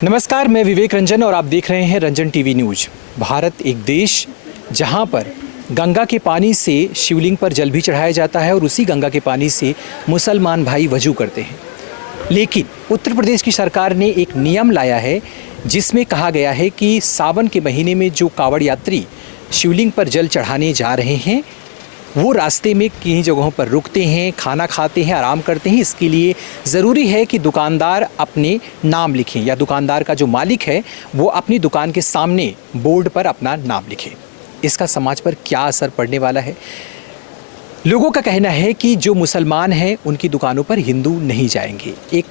नमस्कार, मैं विवेक रंजन और आप देख रहे हैं रंजन टीवी न्यूज। भारत एक देश जहां पर गंगा के पानी से शिवलिंग पर जल भी चढ़ाया जाता है और उसी गंगा के पानी से मुसलमान भाई वजू करते हैं। लेकिन उत्तर प्रदेश की सरकार ने एक नियम लाया है जिसमें कहा गया है कि सावन के महीने में जो कांवड़ यात्री शिवलिंग पर जल चढ़ाने जा रहे हैं वो रास्ते में किन्हीं जगहों पर रुकते हैं, खाना खाते हैं, आराम करते हैं। इसके लिए ज़रूरी है कि दुकानदार अपने नाम लिखें या दुकानदार का जो मालिक है वो अपनी दुकान के सामने बोर्ड पर अपना नाम लिखे। इसका समाज पर क्या असर पड़ने वाला है? लोगों का कहना है कि जो मुसलमान हैं उनकी दुकानों पर हिंदू नहीं जाएंगे। एक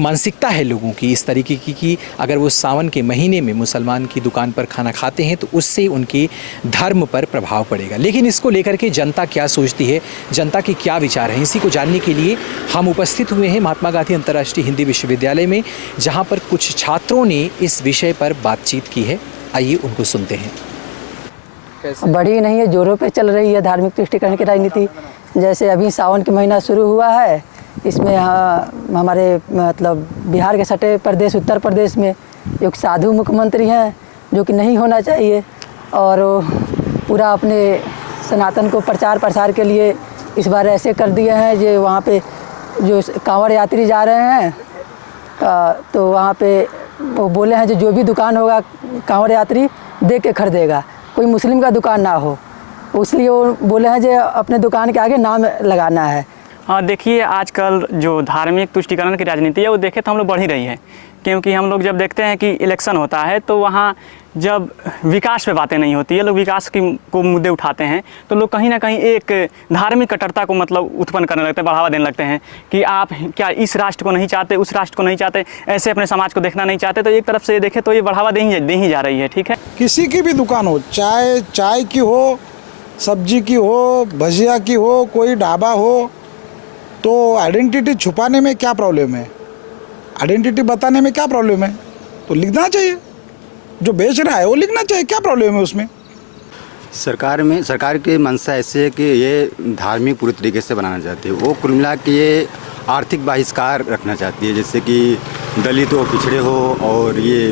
मानसिकता है लोगों की इस तरीके की कि अगर वो सावन के महीने में मुसलमान की दुकान पर खाना खाते हैं तो उससे उनके धर्म पर प्रभाव पड़ेगा। लेकिन इसको लेकर के जनता क्या सोचती है, जनता के क्या विचार हैं, इसी को जानने के लिए हम उपस्थित हुए हैं महात्मा गांधी अंतर्राष्ट्रीय हिंदी विश्वविद्यालय में, जहाँ पर कुछ छात्रों ने इस विषय पर बातचीत की है। आइए उनको सुनते हैं। बढ़ी नहीं है, जोरों पे चल रही है धार्मिक तुष्टिकरण की राजनीति। जैसे अभी सावन के महीना शुरू हुआ है, इसमें हमारे मतलब बिहार के सटे प्रदेश उत्तर प्रदेश में एक साधु मुख्यमंत्री हैं जो कि नहीं होना चाहिए, और पूरा अपने सनातन को प्रचार प्रसार के लिए इस बार ऐसे कर दिए हैं जो वहाँ पे जो कांवड़ यात्री जा रहे हैं तो वहाँ पे वो बोले हैं जो भी दुकान होगा कांवड़ यात्री देख के खरीदेगा, कोई मुस्लिम का दुकान ना हो, इसलिए वो बोले हैं जो अपने दुकान के आगे नाम लगाना है। हाँ, देखिए आजकल जो धार्मिक तुष्टिकरण की राजनीति है वो देखे तो हम लोग बढ़ ही रही है, क्योंकि हम लोग जब देखते हैं कि इलेक्शन होता है तो वहाँ जब विकास पे बातें नहीं होती है, लोग विकास को मुद्दे उठाते हैं तो लोग कहीं ना कहीं एक धार्मिक कट्टरता को मतलब उत्पन्न करने लगते हैं, बढ़ावा देने लगते हैं कि आप क्या इस राष्ट्र को नहीं चाहते, उस राष्ट्र को नहीं चाहते, ऐसे अपने समाज को देखना नहीं चाहते। तो एक तरफ से देखें तो ये बढ़ावा दे ही जा रही है। ठीक है, किसी की भी दुकान हो, चाय की हो, सब्जी की हो, भजिया की हो, कोई ढाबा हो, तो आइडेंटिटी छुपाने में क्या प्रॉब्लम है? आइडेंटिटी बताने में क्या प्रॉब्लम है? तो लिखना चाहिए, जो बेच रहा है वो लिखना चाहिए, क्या प्रॉब्लम है उसमें? सरकार की मंशा ऐसी है कि ये धार्मिक पूरी तरीके से बनाना चाहती है। वो कुल मिला के ये आर्थिक बहिष्कार रखना चाहती है, जैसे कि दलित हो, पिछड़े हो, और ये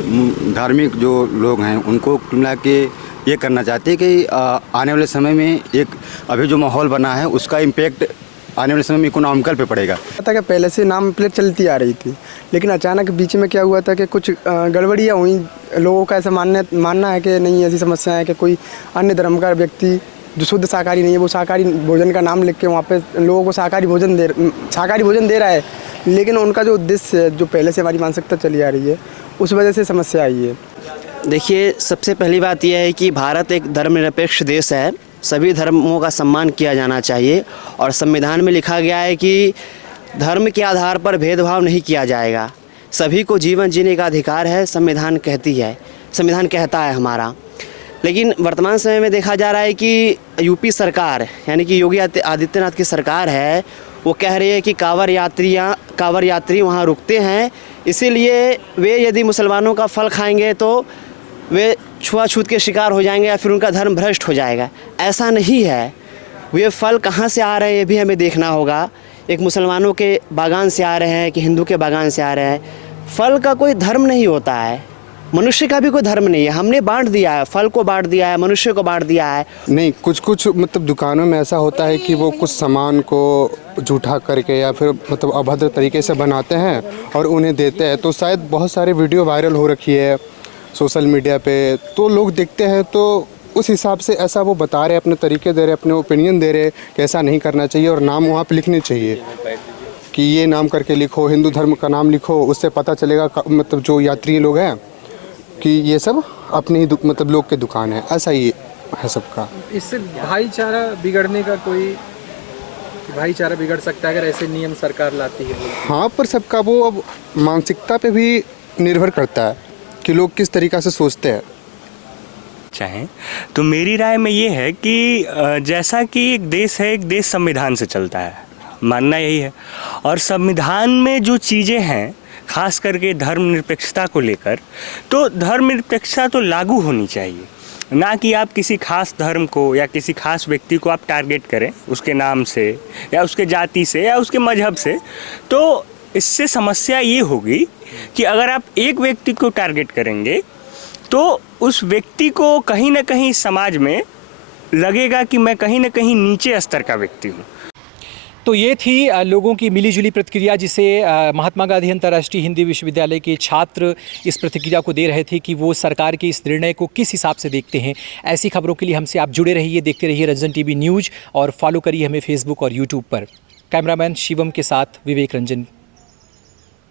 धार्मिक जो लोग हैं उनको कुल मिला के ये करना चाहती है कि आने वाले समय में एक अभी जो माहौल बना है उसका इम्पेक्ट आने वाले समय में इकोनॉमिकल पे पड़ेगा। पता कि पहले से नाम प्लेट चलती आ रही थी, लेकिन अचानक बीच में क्या हुआ था कि कुछ गड़बड़ियाँ हुई। लोगों का ऐसा मानना है कि नहीं, ऐसी समस्या है कि कोई अन्य धर्म का व्यक्ति जो शुद्ध शाकाहारी नहीं है वो शाकाहारी भोजन का नाम लिख के वहाँ पे लोगों को शाकाहारी भोजन दे रहा है, लेकिन उनका जो उद्देश्य है, जो पहले से हमारी मानसिकता चली आ रही है, उस वजह से समस्या आई है। देखिए, सबसे पहली बात यह है कि भारत एक धर्मनिरपेक्ष देश है, सभी धर्मों का सम्मान किया जाना चाहिए, और संविधान में लिखा गया है कि धर्म के आधार पर भेदभाव नहीं किया जाएगा, सभी को जीवन जीने का अधिकार है, संविधान कहता है हमारा। लेकिन वर्तमान समय में देखा जा रहा है कि यूपी सरकार यानी कि योगी आदित्यनाथ की सरकार है, वो कह रही है कि कांवड़ यात्री वहाँ रुकते हैं, इसीलिए वे यदि मुसलमानों का फल खाएंगे तो वे छुआछूत के शिकार हो जाएंगे या फिर उनका धर्म भ्रष्ट हो जाएगा। ऐसा नहीं है, वे फल कहाँ से आ रहे हैं ये भी हमें देखना होगा। एक मुसलमानों के बागान से आ रहे हैं कि हिंदू के बागान से आ रहे हैं। फल का कोई धर्म नहीं होता है, मनुष्य का भी कोई धर्म नहीं है। हमने बांट दिया है, फल को बांट दिया है, मनुष्य को बांट दिया है। नहीं, कुछ मतलब दुकानों में ऐसा होता है कि वो कुछ सामान को झूठा करके या फिर मतलब अभद्र तरीके से बनाते हैं और उन्हें देते हैं। तो शायद बहुत सारे वीडियो वायरल हो रखी है सोशल मीडिया पे, तो लोग देखते हैं तो उस हिसाब से ऐसा वो बता रहे, अपने तरीके दे रहे, अपने ओपिनियन दे रहे कि ऐसा नहीं करना चाहिए और नाम वहाँ पे लिखने चाहिए कि ये नाम करके लिखो, हिंदू धर्म का नाम लिखो, उससे पता चलेगा मतलब जो यात्री लोग हैं कि ये सब अपने ही मतलब लोग के दुकान है। ऐसा ही है सबका। इससे भाईचारा बिगड़ने का भाईचारा बिगड़ सकता है अगर ऐसे नियम सरकार लाती है। हाँ, पर सबका वो अब मानसिकता पे भी निर्भर करता है कि लोग किस तरीक़ा से सोचते हैं। चाहें तो मेरी राय में ये है कि जैसा कि एक देश है, एक देश संविधान से चलता है, मानना यही है, और संविधान में जो चीज़ें हैं खास करके धर्मनिरपेक्षता को लेकर, तो धर्मनिरपेक्षता तो लागू होनी चाहिए, ना कि आप किसी खास धर्म को या किसी खास व्यक्ति को आप टारगेट करें उसके नाम से या उसके जाति से या उसके मजहब से। तो इससे समस्या ये होगी कि अगर आप एक व्यक्ति को टारगेट करेंगे तो उस व्यक्ति को कहीं ना कहीं समाज में लगेगा कि मैं कहीं ना कहीं नीचे स्तर का व्यक्ति हूँ। तो ये थी लोगों की मिलीजुली प्रतिक्रिया, जिसे महात्मा गांधी अंतर्राष्ट्रीय हिंदी विश्वविद्यालय के छात्र इस प्रतिक्रिया को दे रहे थे कि वो सरकार के इस निर्णय को किस हिसाब से देखते हैं। ऐसी खबरों के लिए हमसे आप जुड़े रहिए, देखते रहिए रंजन टीवी न्यूज़ और फॉलो करिए हमें फेसबुक और यूट्यूब पर। कैमरामैन शिवम के साथ विवेक रंजन।